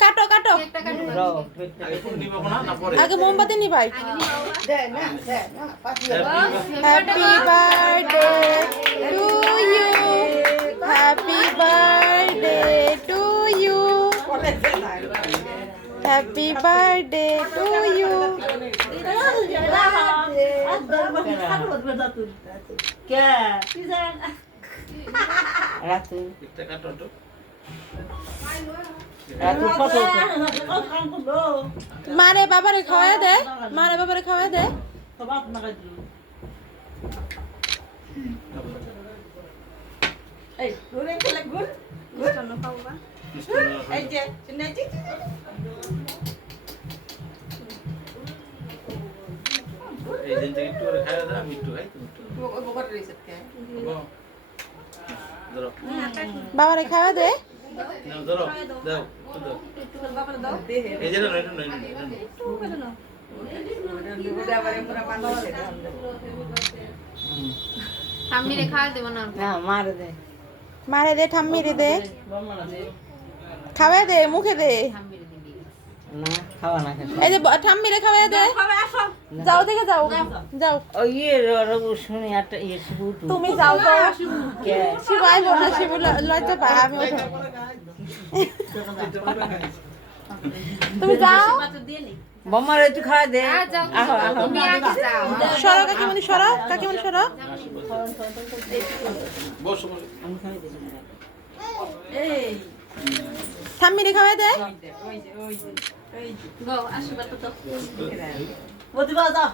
কাটো কাটো আগে মোমবাতি নিবাই happy birthday to you happy birthday to you happy birthday to you মারে বাবারে খাওয়া দে মারে বাবারে খাওয়া দে বাবারে খাওয়া দে ঠাম্মিরে খাওয়া দেব না মারে দে ঠাম্মিরে দে খাওয়া দে মুখে দে না খাওয়া না এই যে ঠাম্মিরে খাওয়া দে যাও দেখে যাও যাও ওই শুনি একটা শিবু তুমি যাও তো শিবু আইলো না শিবু লজ্জা পায় আমি তুমি যাও বম্মার একটু খাওয়া দে তুমি আগে যাও সরো কাকিমণি সরো কাকিমণি সরো ঠাম্মিরে খাওয়া দে গো আশীর্বাদ তো